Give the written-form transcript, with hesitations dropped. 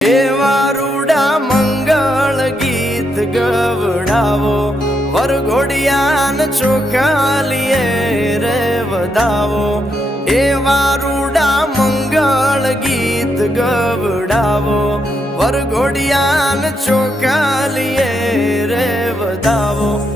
એવા રૂડા મંગળ ગીત ગવડાવો, વરઘોડિયાન ચોખાલીએ રે વધાવો. એવા રૂડા મંગળ ગીત ગવડાવો, વરઘોડિયાન ચોખાલીએ રે વધાવો.